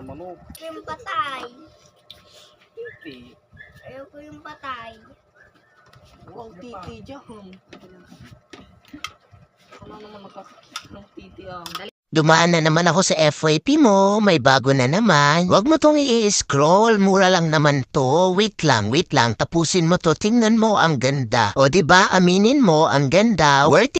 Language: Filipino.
na manok. Yung patay. Titi. Ayoko yung patay. Huwag titi dyan. Wala naman nakakakita ng titi ah. Dumaan na naman ako sa FYP mo, may bago na naman. Huwag mo tong i-scroll, mura lang naman to. Wait lang, tapusin mo to, tingnan mo ang ganda. O diba, aminin mo, ang ganda, worth